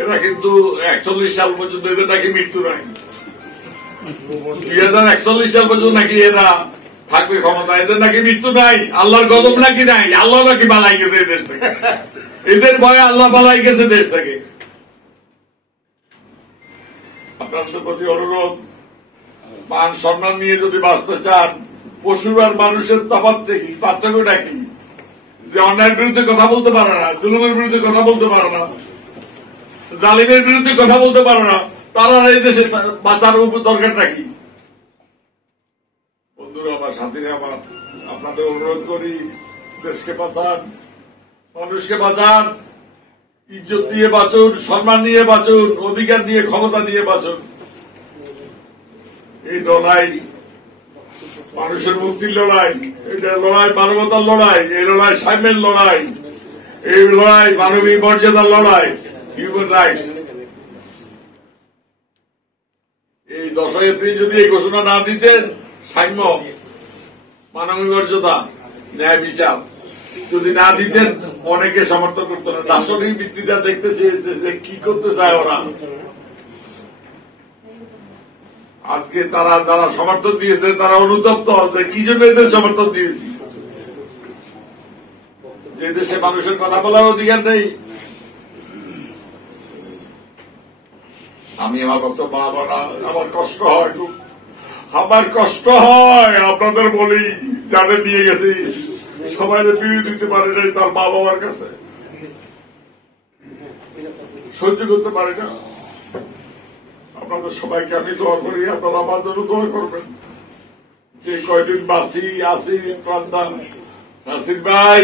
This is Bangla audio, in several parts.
এরা কিন্তু 41 সাল পর্যন্ত এদের নাকি মৃত্যু নাই, 2041 সাল পর্যন্ত নাকি এরা থাকবে ক্ষমতা, এদের নাকি মৃত্যু নাই, আল্লাহর গজব নাকি নাই, আল্লাহ নাকি বালাই গেছে এই দেশ থেকে, এদের ভয়ে আল্লাহ বালাই গেছে দেশ থেকে। আপনাদের প্রতি অনুরোধ, মান সম্মান নিয়ে যদি বাঁচতে চান, পশু আর মানুষের তফাৎ দেখি, পার্থক্যটা কি? যে অন্যায়ের বিরুদ্ধে কথা বলতে পারে না, জুলুমের বিরুদ্ধে কথা বলতে পারে না, জালিমের বিরুদ্ধে কথা বলতে পারে না, তারা এই দেশে বাঁচার দরকারটা কি? বন্ধুরা আমার, সাথীরা আমার, আপনাদের অনুরোধ করি, দেশকে বাঁচান, মানুষকে বাঁচান, ইজ্জত দিয়ে বাঁচুন, সম্মান নিয়ে বাঁচুন, অধিকার দিয়ে, ক্ষমতা দিয়ে বাঁচুন। এই লড়াই মানুষের মুক্তির লড়াই, এটা লড়াই মানবতার লড়াই, এই লড়াই সাম্যের লড়াই, এই লড়াই মানবিক মর্যাদার লড়াই, হিউম্যান রাইটস। এই 10 এপ্রিল যদি এই ঘোষণা না দিতেন, সাম্য, মানবিক মর্যাদা, ন্যায় বিচার যদি না দিতেন, অনেকে সমর্থন করতো না। দার্শনিক ভিত্তিটা দেখতে চেয়েছে যে কি করতে চায় ওরা। আজকে তারা যারা সমর্থন দিয়েছে তারা অনুতপ্ত যে কি জন্য এদের সমর্থন দিয়েছি। যে দেশে মানুষের কথা বলার অধিকার নেই। আমি আমার বক্তব্য বাড়াবো না, আমার কষ্ট হয় খুব, আমার কষ্ট হয়। আপনাদের বলি, যারা নিয়ে গেছি সবাই বিয়ে দিতে পারে নাই তার মা বাবার কাছে, সহ্য করতে পারে না। আপনাদের সবাইকে আমি দোয়া করি, আপনারা আমার জন্য দোয়া করবেন। যে কয়দিন বাসি আসি প্রান্তান নাসির ভাই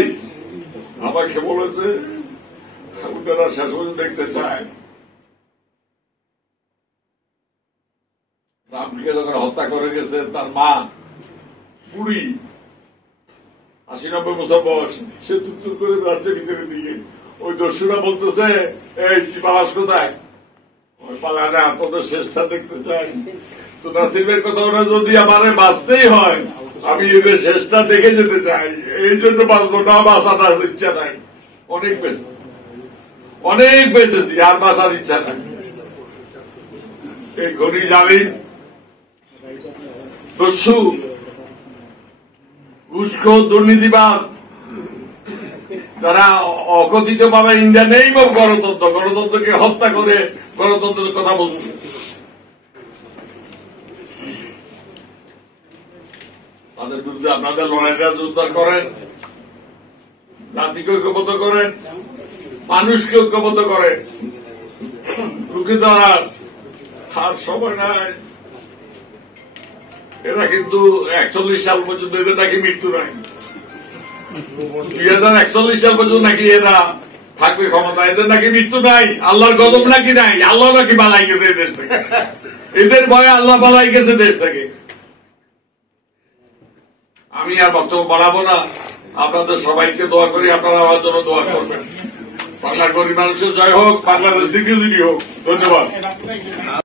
আমাকে বলেছে ওনারা শেষ পর্যন্ত দেখতে চায়। রামকে যখন হত্যা করে গেছে তার মা বুড়ি, 80-90 বছর বয়স, সে তুত্তুর করে যাচ্ছে ভিতরে দিয়ে। ওই দস্যুরা বলতেছে, এই কি পালাস কোথায়? পালা না, তোদের শেষটা দেখতে চাই। তো নাসিবের কথা ওরা যদি আমারে বাঁচতেই হয়, আমি এদের শেষটা দেখে যেতে চাই। এই জন্য বাঁচবো না, বাঁচার ইচ্ছা নাই। অনেক বেঁচে, অনেক বেঁচেছি, আর বাঁচার ইচ্ছা নাই। এই ঘড়ি জালিম, দস্যু, ঘুষখোর, দুর্নীতিবাজ, যারা অকথিত ভাবে ইন্ডিয়া নেই বা গণতন্ত্র, গণতন্ত্রকে হত্যা করে গণতন্ত্রের কথা বলছে। তাদের বিরুদ্ধে আপনাদের লড়াইটা জোরদার করেন, জাতিকে ঐক্যবদ্ধ করেন, মানুষকে ঐক্যবদ্ধ করেন, রুখে দাঁড়ান। আর সময় নাই। এরা কিন্তু 41 সাল পর্যন্ত এদের নাকি মৃত্যু নাই, 2041 সাল পর্যন্ত নাকি এরা থাকবে ক্ষমতা, এদের নাকি মৃত্যু নাই, আল্লাহর গজব নাকি নাই, আল্লাহ নাকি বালাই গেছে এই দেশ থেকে, এদের ভয়ে আল্লাহ বালাই গেছে দেশ থেকে। আমি আর বক্তব্য বাড়াবো না। আপনাদের সবাইকে দোয়া করি, আপনারা আমার জন্য দোয়া করবেন। বাংলার গরিব মানুষের জয় হোক, বাংলাদেশ দ্বিতীয় দিনই হোক। ধন্যবাদ।